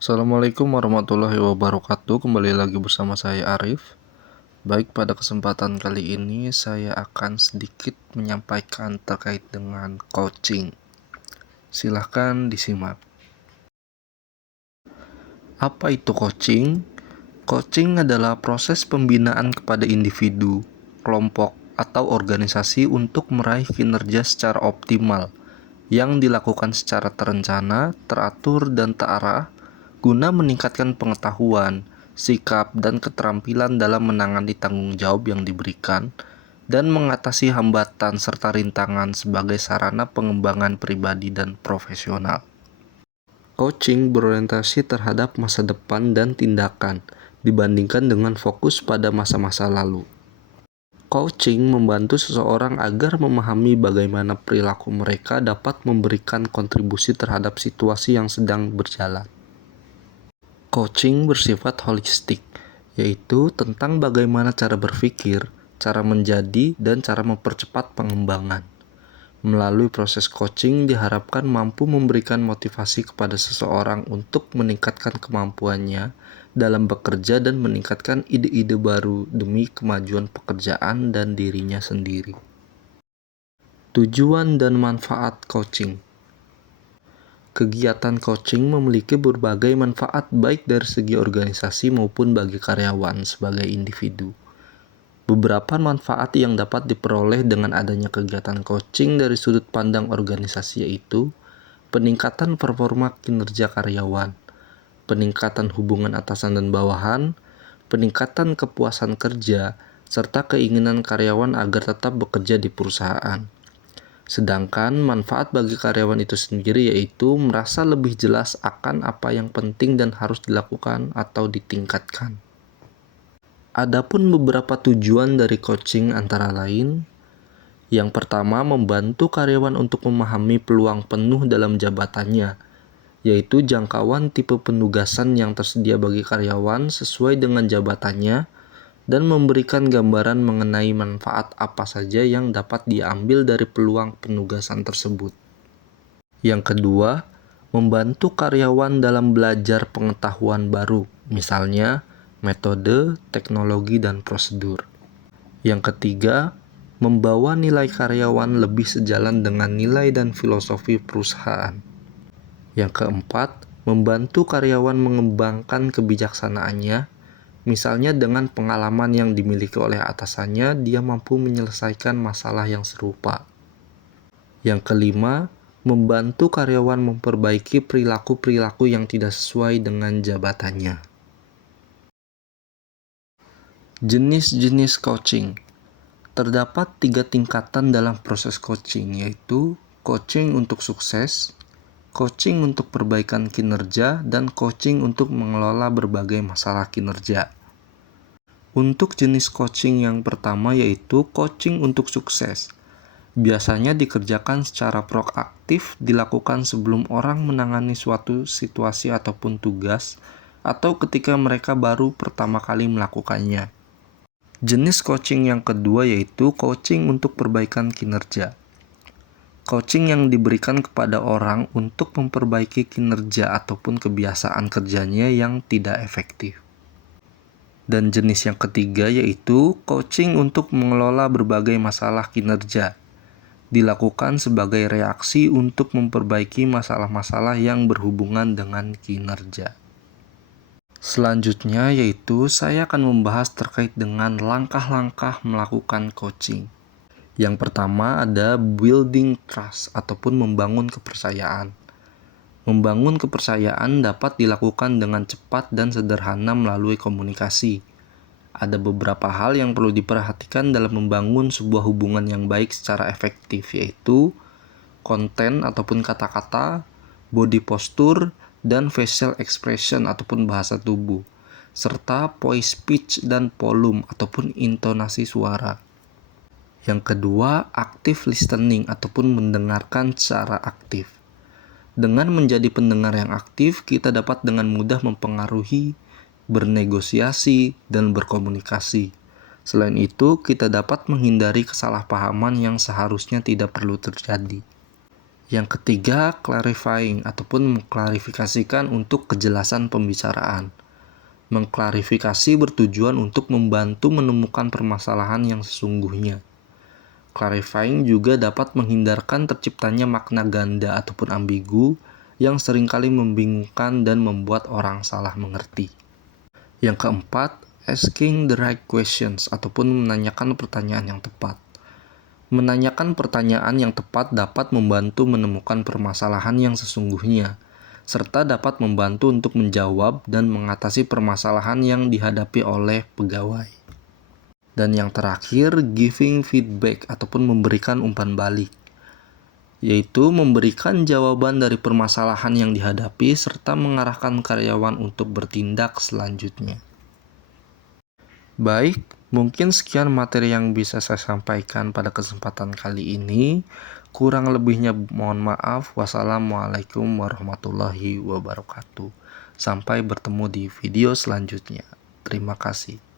Assalamualaikum warahmatullahi wabarakatuh. Kembali lagi bersama saya Arif. Baik, pada kesempatan kali ini saya akan sedikit menyampaikan terkait dengan coaching. Silahkan disimak. Apa itu coaching? Coaching adalah proses pembinaan kepada individu, kelompok, atau organisasi untuk meraih kinerja secara optimal yang dilakukan secara terencana, teratur, dan terarah guna meningkatkan pengetahuan, sikap, dan keterampilan dalam menangani tanggung jawab yang diberikan dan mengatasi hambatan serta rintangan sebagai sarana pengembangan pribadi dan profesional. Coaching berorientasi terhadap masa depan dan tindakan dibandingkan dengan fokus pada masa-masa lalu. Coaching membantu seseorang agar memahami bagaimana perilaku mereka dapat memberikan kontribusi terhadap situasi yang sedang berjalan. Coaching bersifat holistik, yaitu tentang bagaimana cara berpikir, cara menjadi, dan cara mempercepat pengembangan. Melalui proses coaching diharapkan mampu memberikan motivasi kepada seseorang untuk meningkatkan kemampuannya dalam bekerja dan meningkatkan ide-ide baru demi kemajuan pekerjaan dan dirinya sendiri. Tujuan dan manfaat coaching. Kegiatan coaching memiliki berbagai manfaat baik dari segi organisasi maupun bagi karyawan sebagai individu. Beberapa manfaat yang dapat diperoleh dengan adanya kegiatan coaching dari sudut pandang organisasi yaitu peningkatan performa kinerja karyawan, peningkatan hubungan atasan dan bawahan, peningkatan kepuasan kerja, serta keinginan karyawan agar tetap bekerja di perusahaan. Sedangkan manfaat bagi karyawan itu sendiri yaitu merasa lebih jelas akan apa yang penting dan harus dilakukan atau ditingkatkan. Adapun beberapa tujuan dari coaching antara lain, yang pertama membantu karyawan untuk memahami peluang penuh dalam jabatannya, yaitu jangkauan tipe penugasan yang tersedia bagi karyawan sesuai dengan jabatannya dan memberikan gambaran mengenai manfaat apa saja yang dapat diambil dari peluang penugasan tersebut. Yang kedua, membantu karyawan dalam belajar pengetahuan baru, misalnya metode, teknologi, dan prosedur. Yang ketiga, membawa nilai karyawan lebih sejalan dengan nilai dan filosofi perusahaan. Yang keempat, membantu karyawan mengembangkan kebijaksanaannya, misalnya dengan pengalaman yang dimiliki oleh atasannya, dia mampu menyelesaikan masalah yang serupa. Yang kelima, membantu karyawan memperbaiki perilaku-perilaku yang tidak sesuai dengan jabatannya. Jenis-jenis coaching. Terdapat 3 tingkatan dalam proses coaching, yaitu coaching untuk sukses, coaching untuk perbaikan kinerja, dan coaching untuk mengelola berbagai masalah kinerja. Untuk jenis coaching yang pertama yaitu coaching untuk sukses. Biasanya dikerjakan secara proaktif, dilakukan sebelum orang menangani suatu situasi ataupun tugas, atau ketika mereka baru pertama kali melakukannya. Jenis coaching yang kedua yaitu coaching untuk perbaikan kinerja. Coaching yang diberikan kepada orang untuk memperbaiki kinerja ataupun kebiasaan kerjanya yang tidak efektif. Dan jenis yang ketiga yaitu coaching untuk mengelola berbagai masalah kinerja. Dilakukan sebagai reaksi untuk memperbaiki masalah-masalah yang berhubungan dengan kinerja. Selanjutnya yaitu saya akan membahas terkait dengan langkah-langkah melakukan coaching. Yang pertama ada building trust ataupun membangun kepercayaan. Membangun kepercayaan dapat dilakukan dengan cepat dan sederhana melalui komunikasi. Ada beberapa hal yang perlu diperhatikan dalam membangun sebuah hubungan yang baik secara efektif, yaitu konten ataupun kata-kata, body posture, dan facial expression ataupun bahasa tubuh, serta voice pitch dan volume ataupun intonasi suara. Yang kedua, active listening ataupun mendengarkan secara aktif. Dengan menjadi pendengar yang aktif, kita dapat dengan mudah mempengaruhi, bernegosiasi, dan berkomunikasi. Selain itu, kita dapat menghindari kesalahpahaman yang seharusnya tidak perlu terjadi. Yang ketiga, clarifying ataupun mengklarifikasikan untuk kejelasan pembicaraan. Mengklarifikasi bertujuan untuk membantu menemukan permasalahan yang sesungguhnya. Clarifying juga dapat menghindarkan terciptanya makna ganda ataupun ambigu yang seringkali membingungkan dan membuat orang salah mengerti. Yang keempat, asking the right questions ataupun menanyakan pertanyaan yang tepat. Menanyakan pertanyaan yang tepat dapat membantu menemukan permasalahan yang sesungguhnya, serta dapat membantu untuk menjawab dan mengatasi permasalahan yang dihadapi oleh pegawai. Dan yang terakhir, giving feedback ataupun memberikan umpan balik, yaitu memberikan jawaban dari permasalahan yang dihadapi serta mengarahkan karyawan untuk bertindak selanjutnya. Baik, mungkin sekian materi yang bisa saya sampaikan pada kesempatan kali ini. Kurang lebihnya mohon maaf. Wassalamualaikum warahmatullahi wabarakatuh. Sampai bertemu di video selanjutnya. Terima kasih.